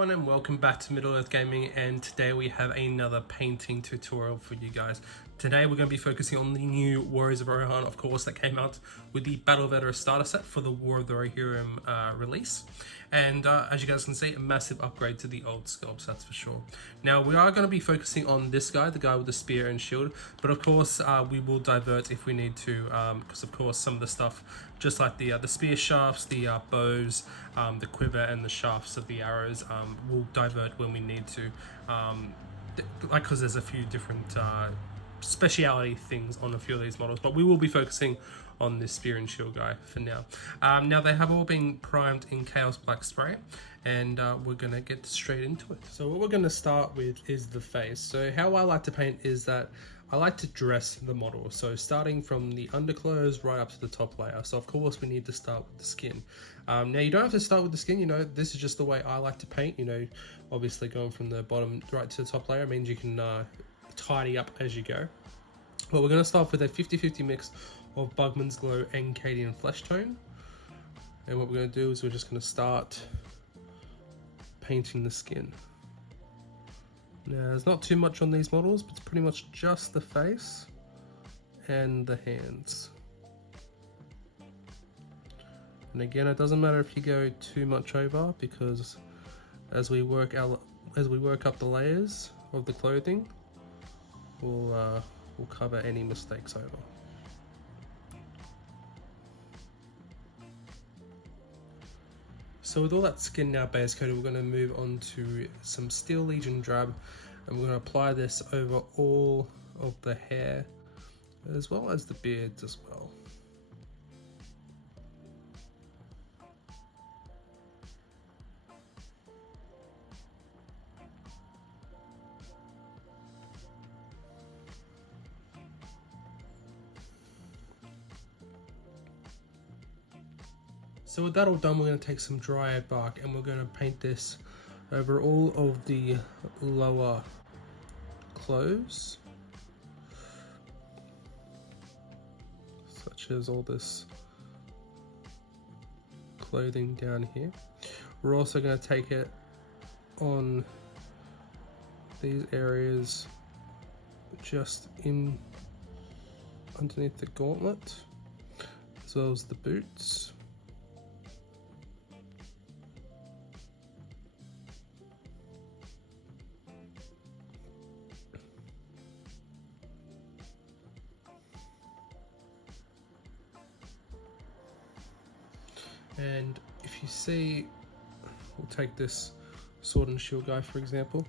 everyone and welcome back to Middle Earth Gaming, and today we have another painting tutorial for you guys. Today we're going to be focusing on the new Warriors of Rohan, of course, that came out with the Battle Veteran starter set for the War of the Rohirrim release. And as you guys can see, a massive upgrade to the old sculpts, that's for sure. Now we are going to be focusing on this guy, the guy with the spear and shield, but of course we will divert if we need to, because of course some of the stuff, just like the spear shafts, the bows, the quiver and the shafts of the arrows, will divert when we need to, because there's a few different speciality things on a few of these models, but we will be focusing on this spear and shield guy for now. Now they have all been primed in Chaos Black spray, and we're gonna get straight into it. So what we're gonna start with is the face. So how I like to paint is that I like to dress the model, so starting from the underclothes right up to the top layer. So of course we need to start with the skin. Now you don't have to start with the skin, you know, this is just the way I like to paint, you know, obviously going from the bottom right to the top layer means you can tidy up as you go. But we're going to start with a 50-50 mix of Bugman's Glow and Cadian Flesh Tone. And what we're going to do is we're just going to start painting the skin. Now there's not too much on these models, but it's pretty much just the face and the hands. And again, it doesn't matter if you go too much over, because as we work up the layers of the clothing, we'll cover any mistakes over. So with all that skin now base coated, we're going to move on to some Steel Legion Drab, and we're going to apply this over all of the hair as well as the beards as well. So with that all done, we're going to take some dryad bark and we're going to paint this over all of the lower clothes, such as all this clothing down here. We're also going to take it on these areas just in underneath the gauntlet, as well as the boots. And if you see, we'll take this sword and shield guy for example,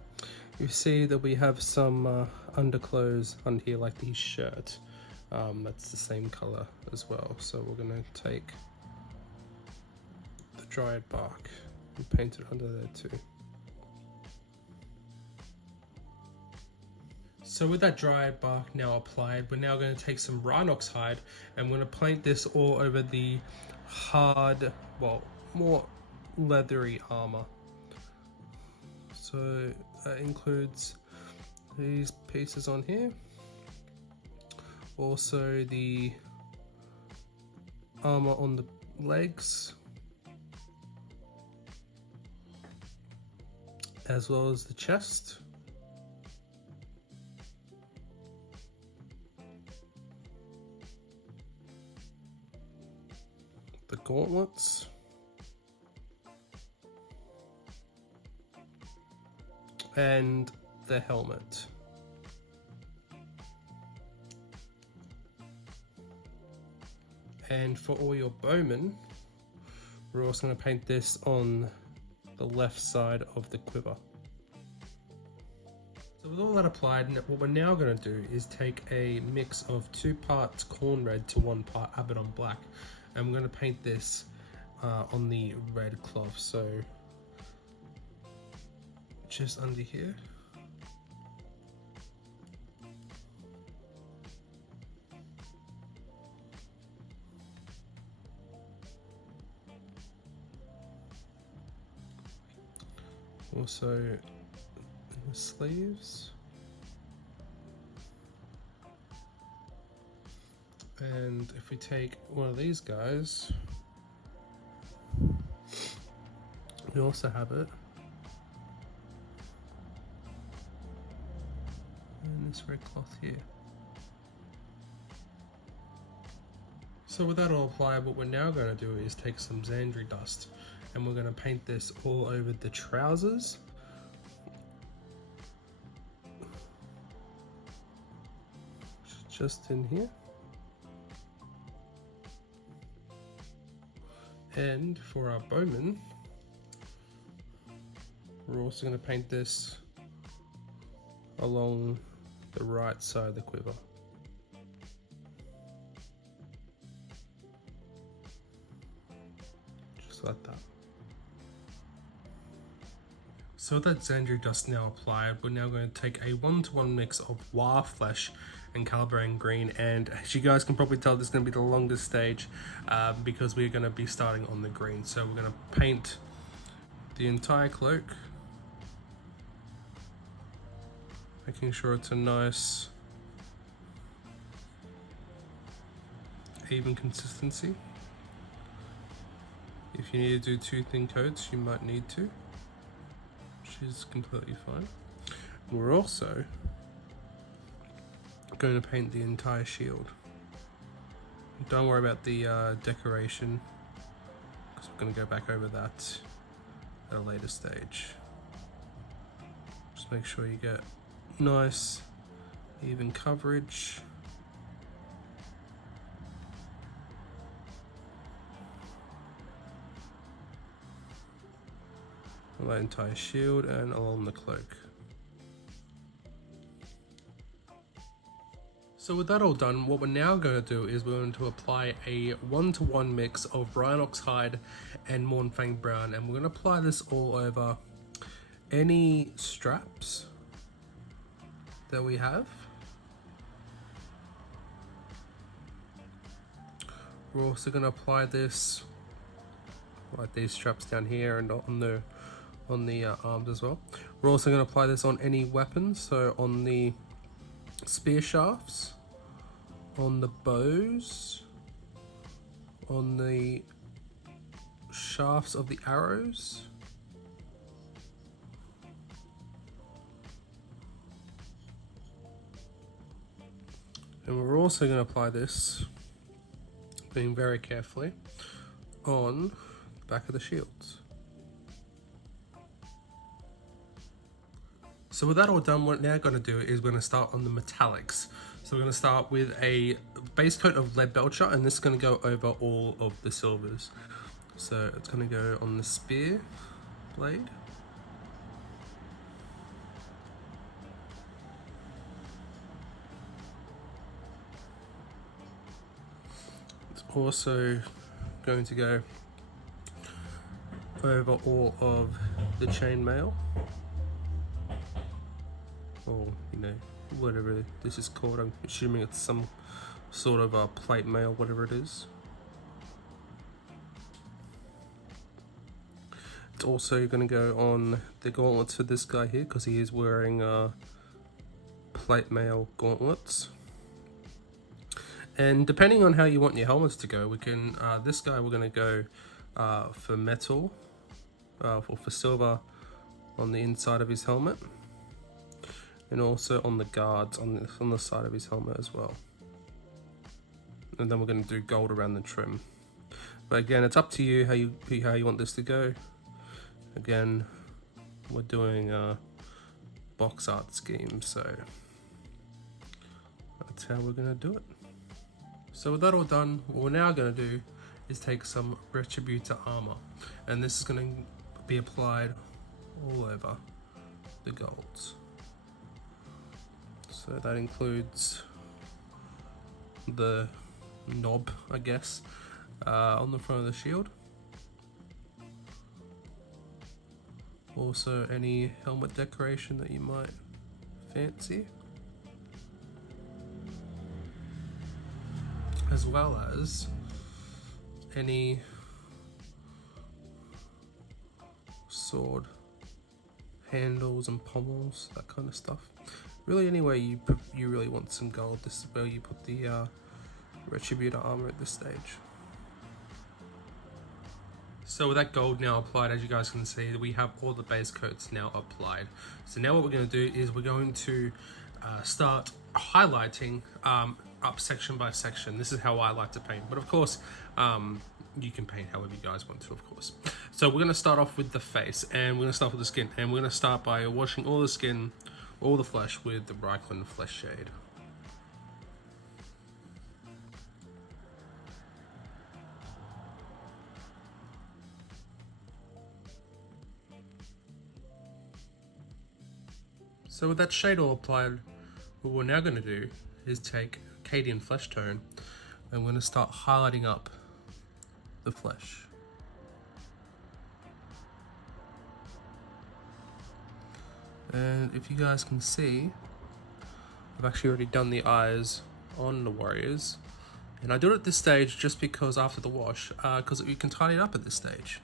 you see that we have some underclothes under here, like his shirt, that's the same color as well. So we're going to take the dryad bark and paint it under there too. So with that dryad bark now applied, we're now going to take some Rhinox hide and we're going to paint this all over the hard, well, more leathery armor. So that includes these pieces on here, also the armor on the legs, as well as the chest. The gauntlets, and the helmet. And for all your bowmen, we're also going to paint this on the left side of the quiver. So with all that applied, what we're now going to do is take a mix of 2 parts corn red to 1 part Abaddon black, and we're going to paint this on the red cloth, so just under here. Also in the sleeves. And if we take one of these guys, we also have it necessary cloth here. So with that all applied, what we're now going to do is take some Xandri dust and we're going to paint this all over the trousers. Just in here. And for our bowman, we're also going to paint this along the right side of the quiver. Just like that. So with that Xandri dust now applied, we're now going to take a 1-to-1 mix of War Flesh and Calibrating Green, and as you guys can probably tell, this is going to be the longest stage because we're going to be starting on the green. So we're going to paint the entire cloak, making sure it's a nice even consistency. If you need to do 2 thin coats, you might need to, which is completely fine. We're also going to paint the entire shield. Don't worry about the decoration, because we're going to go back over that at a later stage. Just make sure you get nice even coverage. On that entire shield and along the cloak. So with that all done, what we're now going to do is we're going to apply a 1-to-1 mix of Rhinox Hide and Mornfang Brown, and we're going to apply this all over any straps that we have. We're also going to apply this like these straps down here and on the arms as well. We're also going to apply this on any weapons, so on the spear shafts, on the bows, on the shafts of the arrows, and we're also going to apply this, being very carefully, on the back of the shields. So with that all done, what we're now going to do is we're going to start on the metallics. So we're going to start with a base coat of lead belcher, and this is going to go over all of the silvers. So it's going to go on the spear blade, it's also going to go over all of the chainmail, or whatever this is called. I'm assuming it's some sort of plate mail, whatever it is. It's also going to go on the gauntlets for this guy here, because he is wearing plate mail gauntlets. And depending on how you want your helmets to go, we can this guy we're going to go for metal, or for silver on the inside of his helmet, and also on the guards on the side of his helmet as well. And then we're going to do gold around the trim. But again, it's up to you how you want this to go. Again, we're doing a box art scheme, so that's how we're going to do it. So with that all done, what we're now going to do is take some Retributor armor, and this is going to be applied all over the golds. So that includes the knob, I guess, on the front of the shield. Also any helmet decoration that you might fancy, as well as any sword handles and pommels, that kind of stuff. Really, anywhere you really want some gold, this is where you put the Retributor armor at this stage. So with that gold now applied, as you guys can see, we have all the base coats now applied. So now what we're going to do is we're going to start highlighting up section by section. This is how I like to paint, but of course you can paint however you guys want to, of course. So we're going to start off with the face, and we're going to start with the skin, and we're going to start by washing all the skin, all the flesh with the Reichland Flesh Shade. So with that shade all applied, what we're now going to do is take Cadian Flesh Tone, and we're going to start highlighting up the flesh. And if you guys can see, I've actually already done the eyes on the warriors, and I do it at this stage just because after the wash, because you can tidy it up at this stage.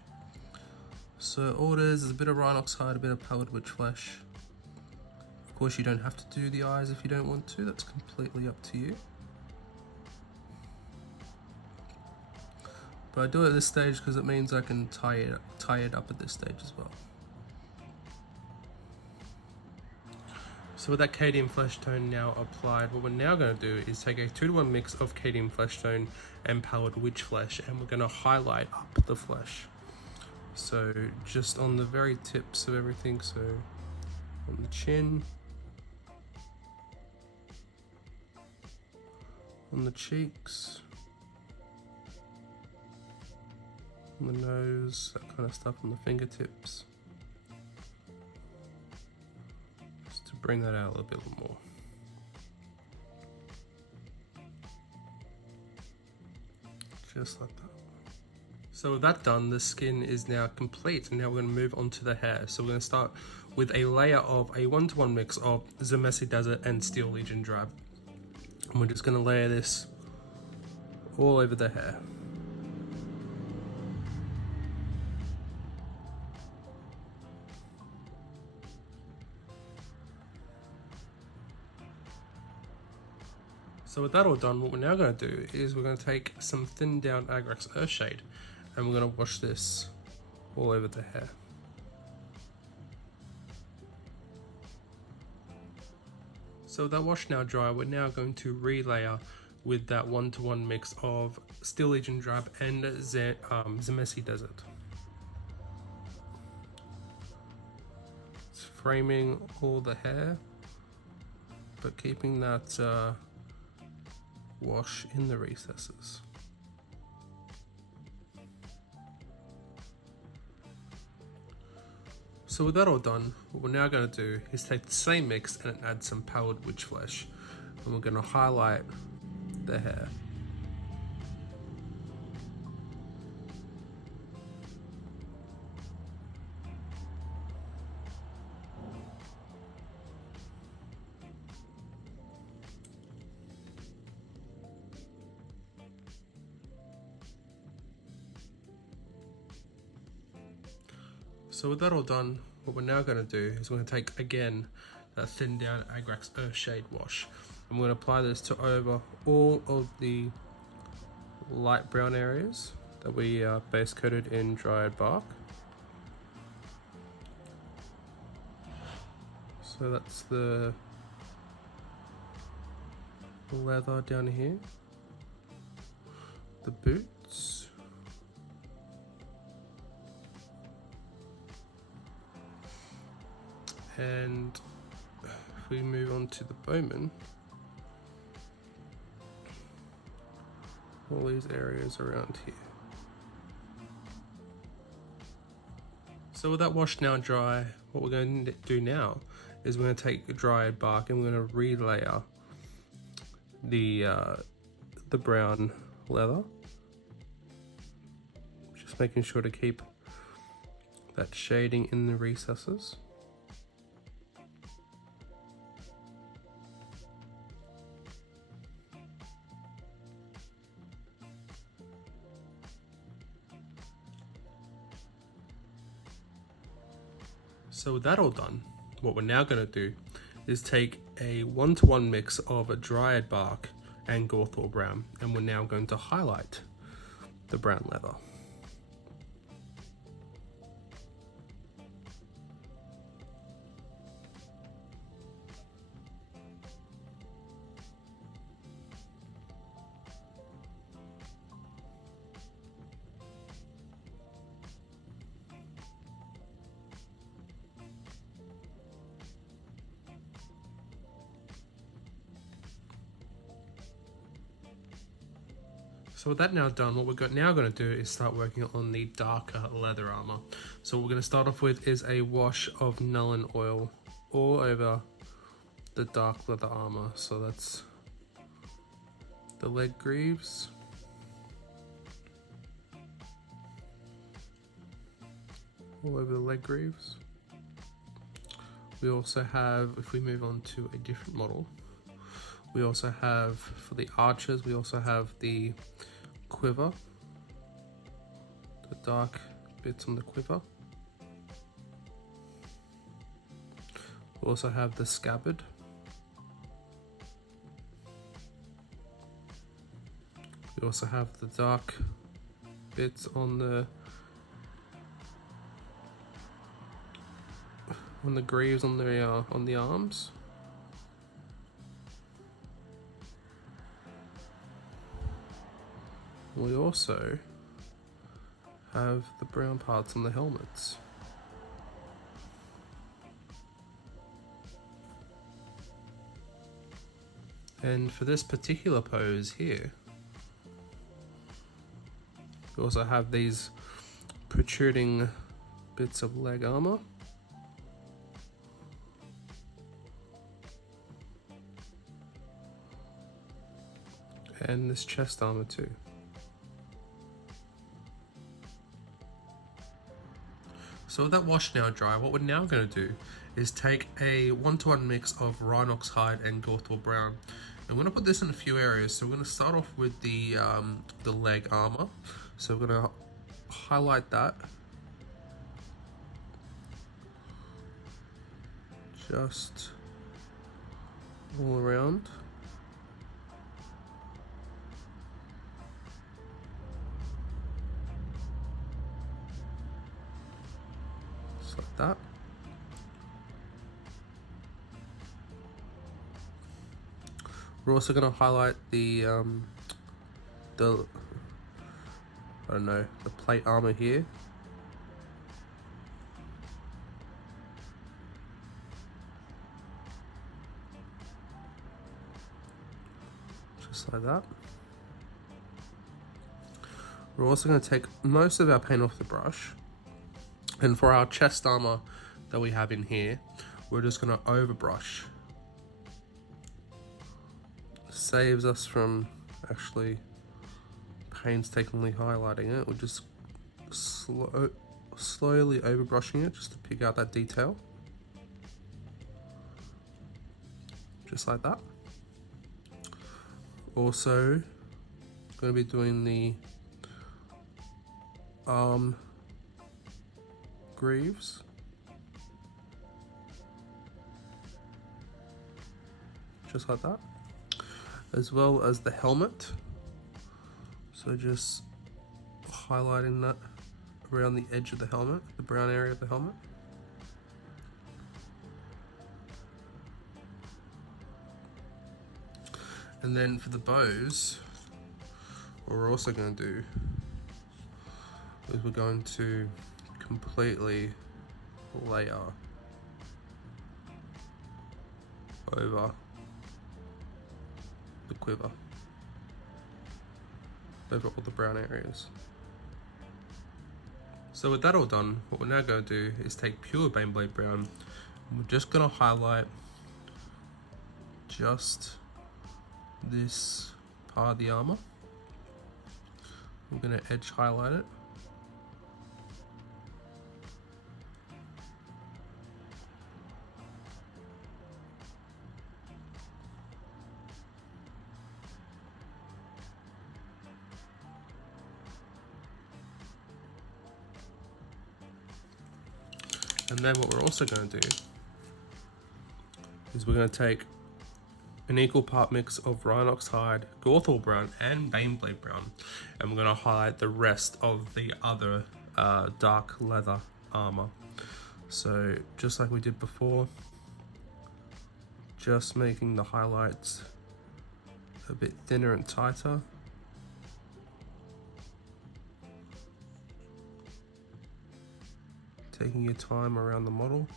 So all it is a bit of Rhinox hide, a bit of Pallid Witch Flesh. Of course, you don't have to do the eyes if you don't want to, that's completely up to you. But I do it at this stage because it means I can tie it up at this stage as well. So with that Cadian Flesh Tone now applied, what we're now going to do is take a 2-to-1 mix of Cadian Flesh Tone and Pallid Witch Flesh, and we're going to highlight up the flesh. So just on the very tips of everything, so on the chin, on the cheeks, on the nose, that kind of stuff, on the fingertips, just to bring that out a little bit more. Just like that. So with that done, the skin is now complete, and now we're going to move on to the hair. So we're going to start with a layer of a 1-to-1 mix of Zemesi Desert and Steel Legion Drab. And we're just going to layer this all over the hair. So with that all done, what we're now going to do is we're going to take some thinned down Agrax Earthshade, and we're going to wash this all over the hair. So with that wash now dry, we're now going to relayer with that 1-to-1 mix of Steel Legion Drab and Zemesi Desert. It's framing all the hair, but keeping that wash in the recesses. So with that all done, what we're now going to do is take the same mix and add some Pallid Witch Flesh, and we're going to highlight the hair. So with that all done, what we're now going to do is we're going to take again that thinned down Agrax Earthshade wash, and we're going to apply this to over all of the light brown areas that we base coated in dried bark. So that's the leather down here, the boots, and if we move on to the bowman, all these areas around here. So with that wash now dry, what we're going to do now is we're going to take the dried bark and we're going to relayer the brown leather, just making sure to keep that shading in the recesses. So with that all done, what we're now going to do is take a 1-to-1 mix of a dried bark and Gawthor brown, and we're now going to highlight the brown leather. So with that now done, what we're now going to do is start working on the darker leather armor. So what we're going to start off with is a wash of Nuln Oil all over the dark leather armor. So that's the leg greaves, all over the leg greaves. We also have, if we move on to a different model, we also have, for the archers, we also have the quiver, the dark bits on the quiver. We also have the scabbard. We also have the dark bits on the greaves on the arms. We also have the brown parts on the helmets. And for this particular pose here, we also have these protruding bits of leg armor. And this chest armor too. So with that wash now dry, what we're now going to do is take a 1-to-1 mix of Rhinox hide and Gorthal brown. I'm going to put this in a few areas. So we're going to start off with the leg armor. So we're going to highlight that. Just all around. Just like that. We're also going to highlight the I don't know, the plate armor here. Just like that. We're also going to take most of our paint off the brush. And for our chest armor that we have in here, we're just going to overbrush. Saves us from actually painstakingly highlighting it. We're just slowly overbrushing it just to pick out that detail. Just like that. Also, going to be doing the arm greaves. Just like that. As well as the helmet. So just highlighting that around the edge of the helmet, the brown area of the helmet. And then for the bows, what we're also going to do is we're going to completely layer over the quiver, over all the brown areas. So with that all done, what we're now going to do is take pure Baneblade Brown, and we're just going to highlight just this part of the armor. We're going to edge highlight it. And then what we're also going to do is we're going to take an equal part mix of Rhinox hide, Gorthal brown and Baneblade brown, and we're going to highlight the rest of the other dark leather armor. So just like we did before, just making the highlights a bit thinner and tighter. Taking your time around the model.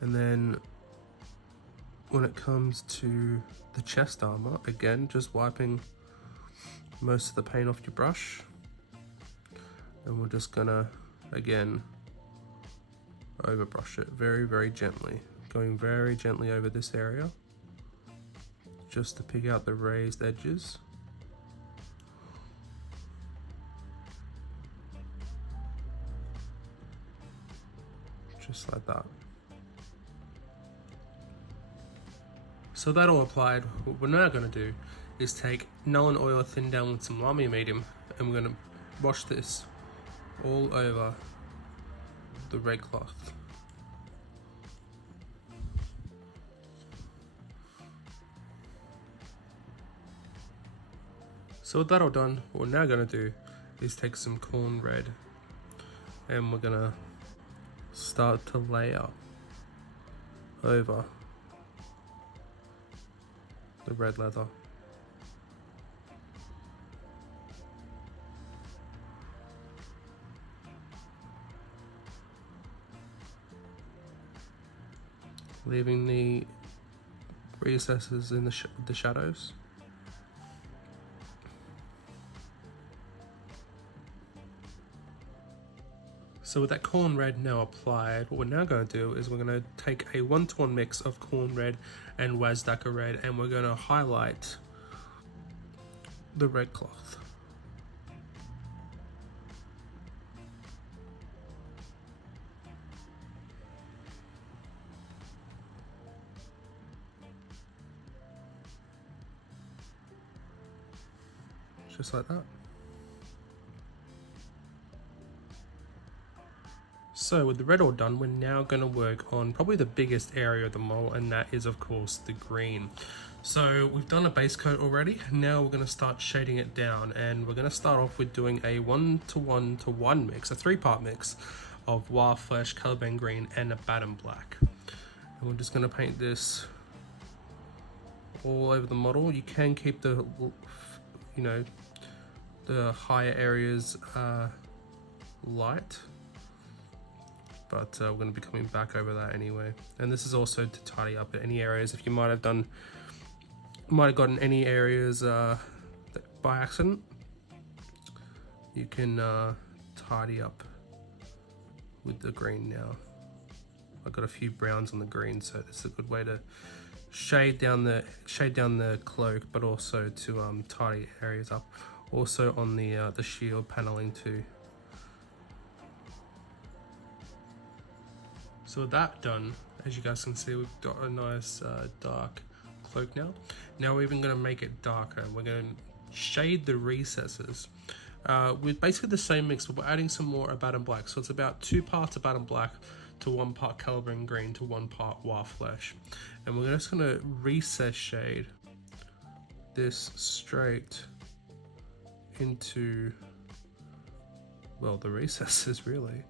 And then when it comes to the chest armor, again, just wiping most of the paint off your brush. And we're just gonna, again, overbrush it very, very gently. Going very gently over this area, just to pick out the raised edges. Just like that. So that all applied, what we're now going to do is take Nuln Oil Thin Down with some Lamy Medium, and we're going to wash this all over the red cloth. So with that all done, what we're now going to do is take some corn red, and we're going to start to layer over the red leather. Leaving the recesses in the shadows. So with that corn red now applied, what we're now going to do is we're going to take a 1-to-1 mix of corn red and Wazdaka red, and we're going to highlight the red cloth. Just like that. So with the red all done, we're now going to work on probably the biggest area of the mole, and that is of course the green. So we've done a base coat already. Now we're going to start shading it down, and we're going to start off with doing a 1-to-1-to-1 mix, a 3-part mix of Wild Flesh, Caliban Green and a Batten Black. And we're just going to paint this all over the model. You can keep the, you know, the higher areas light, but we're going to be coming back over that anyway. And this is also to tidy up any areas if you might have gotten any areas by accident. You can tidy up with the green now. I've got a few browns on the green, so this is a good way to shade down the cloak, but also to tidy areas up. Also on the shield paneling too. So with that done, as you guys can see, we've got a nice dark cloak now. Now we're even going to make it darker. We're going to shade the recesses with basically the same mix, but we're adding some more Batten Black. So it's about 2 parts of Batten Black to 1 part Caliban Green to 1 part Wild Flesh. And we're just going to recess shade this straight into, well, the recesses really.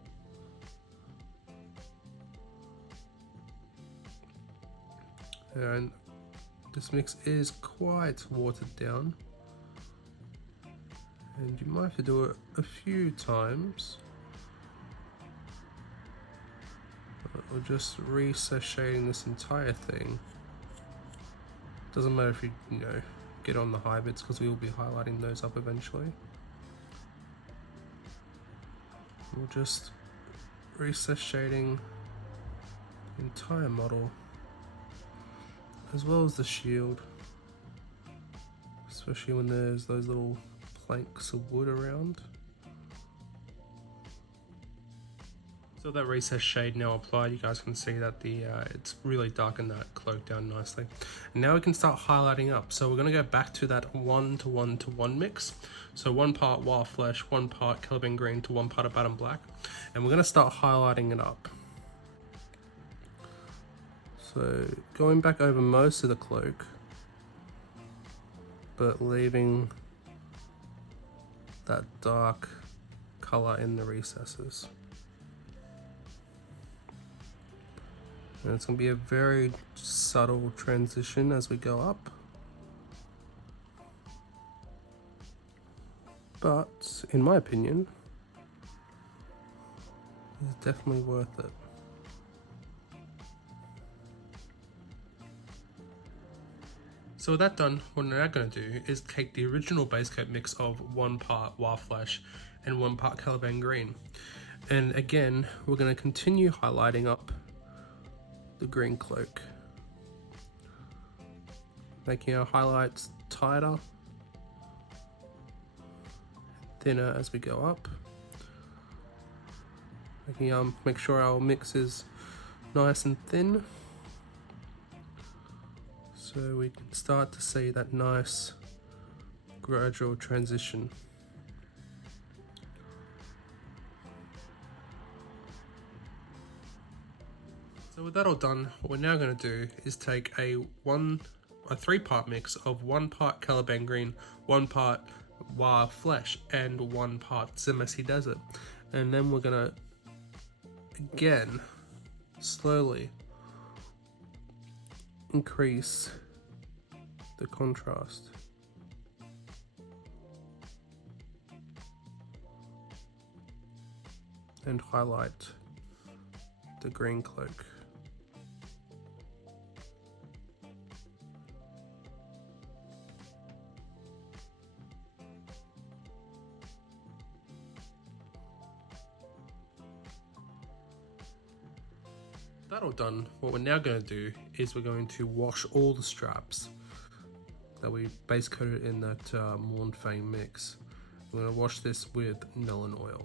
And this mix is quite watered down, and you might have to do it a few times, or just recess shading this entire thing. Doesn't matter if you get on the high bits, because we will be highlighting those up eventually. We'll just recess shading the entire model, as well as the shield, especially when there's those little planks of wood around. So that recess shade now applied, you guys can see that it's really darkened that cloak down nicely. And now we can start highlighting up. So we're going to go back to that 1-to-1-to-1 mix. So 1 part Wild Flesh, 1 part Caliban Green to 1 part of Batten Black. And we're going to start highlighting it up. So going back over most of the cloak, but leaving that dark color in the recesses. And it's going to be a very subtle transition as we go up. But in my opinion, it's definitely worth it. So with that done, what we're now going to do is take the original base coat mix of 1 part Wild Flash and 1 part Caliban Green. And again, we're going to continue highlighting up the green cloak, making our highlights tighter, thinner as we go up, make sure our mix is nice and thin, so we can start to see that nice gradual transition. So with that all done, what we're now going to do is take a 3-part mix of 1 part Caliban Green, 1 part Wild Flesh, and 1 part Zemesi Desert. And then we're going to, again, slowly increase the contrast. And highlight the green cloak. That all done, what we're now going to do is we're going to wash all the straps that we base coated in that Mournfang mix. We're going to wash this with Nuln Oil.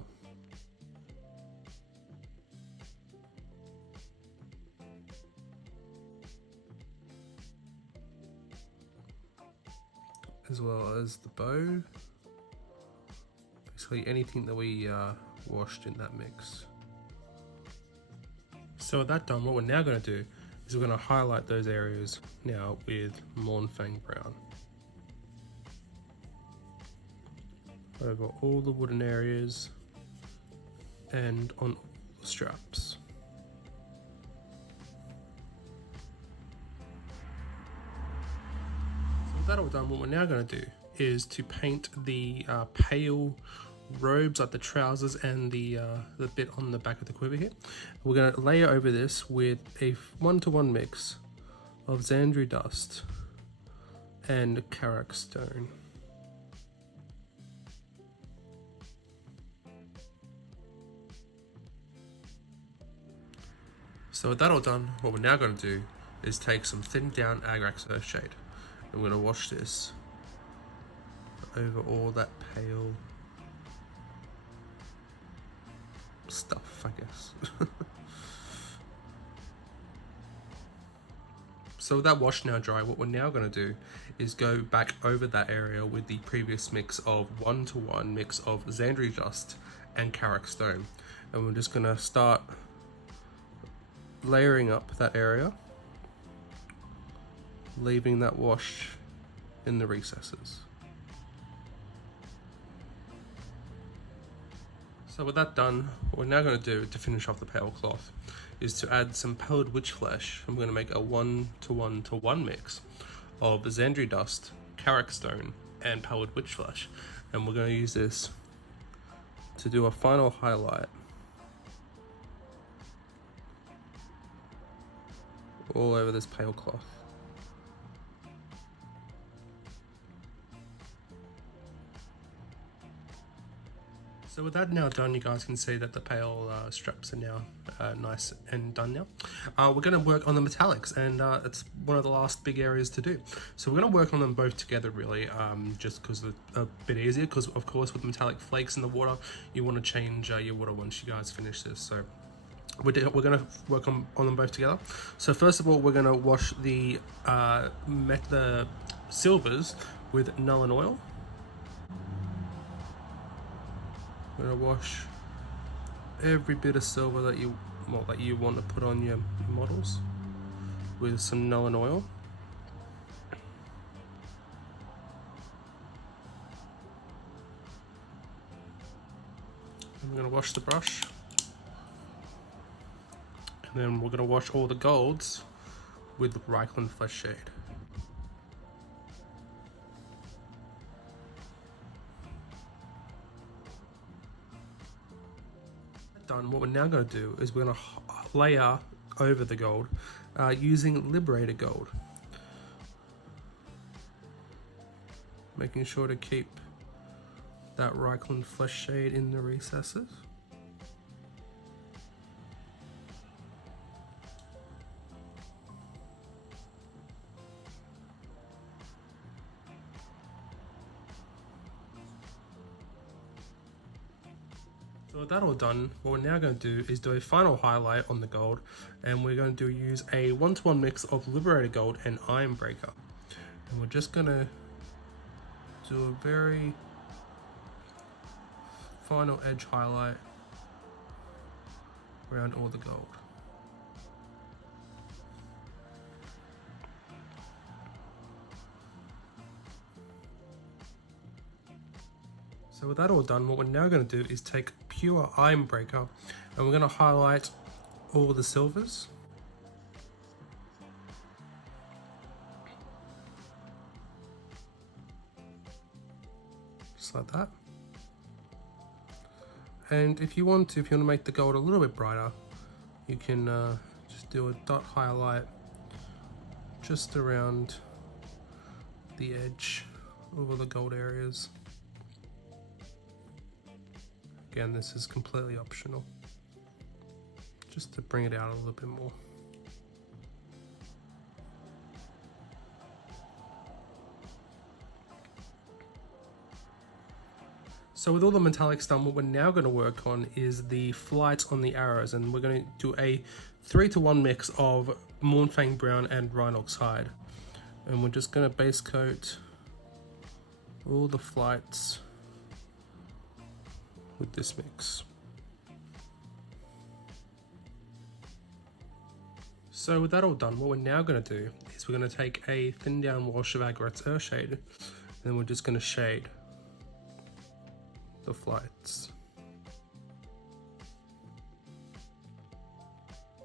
As well as the bow, basically anything that we washed in that mix. So with that done, what we're now going to do is we're going to highlight those areas now with Mournfang Brown over all the wooden areas and on all the straps. So with that all done, what we're now going to do is to paint the pale robes, like the trousers and the bit on the back of the quiver here. We're going to layer over this with a 1-to-1 mix of Xandri dust and Karak stone. So with that all done, what we're now going to do is take some thinned down Agrax Earthshade, and we're going to wash this over all that pale stuff, I guess. So with that wash now dry, what we're now going to do is go back over that area with the previous mix of 1-to-1 mix of Xandri dust and Karak stone, and we're just going to start layering up that area, leaving that wash in the recesses. So with that done, what we're now going to do to finish off the pale cloth is to add some pallid witch flesh. I'm going to make a 1-to-1 mix of Xandri dust, Karak stone, and pallid witch flesh, and we're going to use this to do a final highlight all over this pale cloth. So with that now done, you guys can see that the pale straps are now nice and done now. We're going to work on the metallics, and it's one of the last big areas to do. So we're going to work on them both together really, just because it's a bit easier, because of course with metallic flakes in the water, you want to change your water once you guys finish this. So we're going to work on them both together. So first of all, we're going to wash the silvers with Nuln Oil. I'm going to wash every bit of silver that you want to put on your models with some Nuln Oil. I'm going to wash the brush, and then we're going to wash all the golds with the Reichland Flesh Shade. Done. What we're now going to do is we're going to layer over the gold using Liberator Gold. making sure to keep that Reichland flesh shade in the recesses. So with that all done, what we're now going to do is do a final highlight on the gold, and we're going to use a 1-to-1 mix of Liberated Gold and Iron Breaker. And we're just going to do a very final edge highlight around all the gold. So with that all done, what we're now going to do is take pure Iron Breaker and we're going to highlight all the silvers. Just like that. And if you want to make the gold a little bit brighter, you can just do a dot highlight just around the edge over the gold areas. Again, this is completely optional, just to bring it out a little bit more. So with all the metallics done, what we're now going to work on is the flight on the arrows, and we're going to do a 3-to-1 mix of Mournfang Brown and Rhinox Hide. And we're just going to base coat all the flights with this mix. So with that all done, what we're now going to do is we're going to take a thin down wash of Agaret's Earthshade, and then we're just going to shade the flights.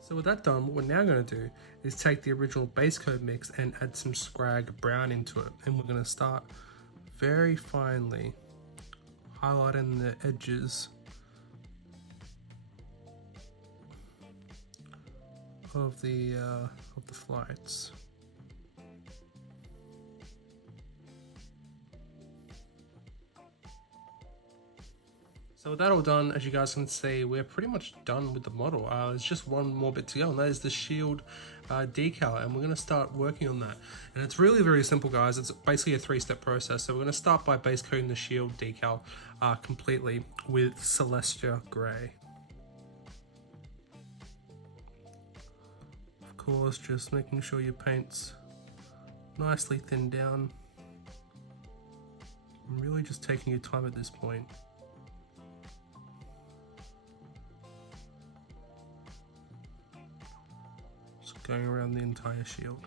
So with that done, what we're now going to do is take the original base coat mix and add some Scrag Brown into it, and we're going to start very finely highlighting the edges of the flights. So with that all done, as you guys can see, we're pretty much done with the model. There's just one more bit to go, and that is the shield decal, and we're going to start working on that. And it's really very simple, guys. It's basically a 3-step process. So we're going to start by base coating the shield decal completely with Celestia Grey. Of course, just making sure your paint's nicely thinned down. I'm really just taking your time at this point. Going around the entire shield.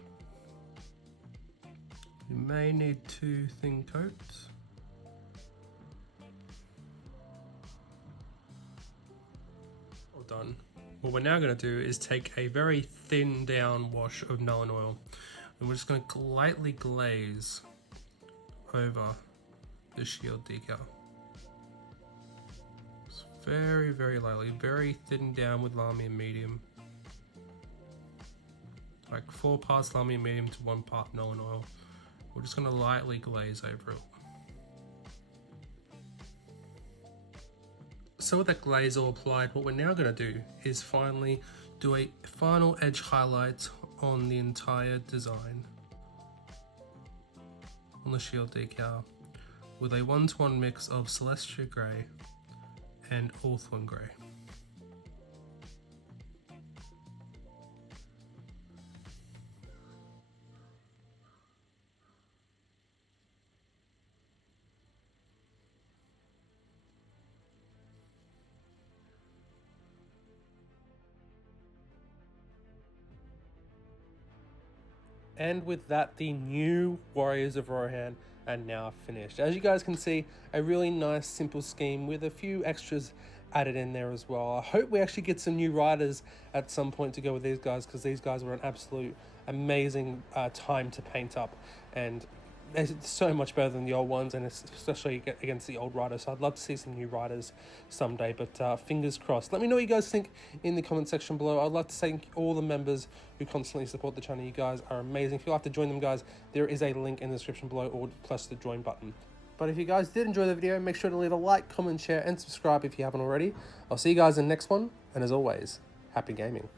You may need 2 thin coats. All done. What we're now going to do is take a very thin down wash of Nuln Oil, and we're just going to lightly glaze over the shield decal. Just very, very lightly, very thin down with Lamy and medium. Like 4 parts Lamy medium to 1 part Nuln Oil. We're just going to lightly glaze over it. So with that glaze all applied, what we're now going to do is finally do a final edge highlight on the entire design on the shield decal with a 1-to-1 mix of Celestia Grey and Hawthorn Grey. And with that, the new Warriors of Rohan are now finished. As you guys can see, a really nice simple scheme with a few extras added in there as well. I hope we actually get some new riders at some point to go with these guys, because these guys were an absolute amazing time to paint up. And It's so much better than the old ones, and especially against the old riders. So I'd love to see some new riders someday, but fingers crossed. Let me know what you guys think in the comment section below. I'd like to thank all the members who constantly support the channel. You guys are amazing. If you'd like to join them, guys, there is a link in the description below, or plus the join button. But if you guys did enjoy the video, make sure to leave a like, comment, share, and subscribe if you haven't already. I'll see you guys in the next one, and as always, happy gaming.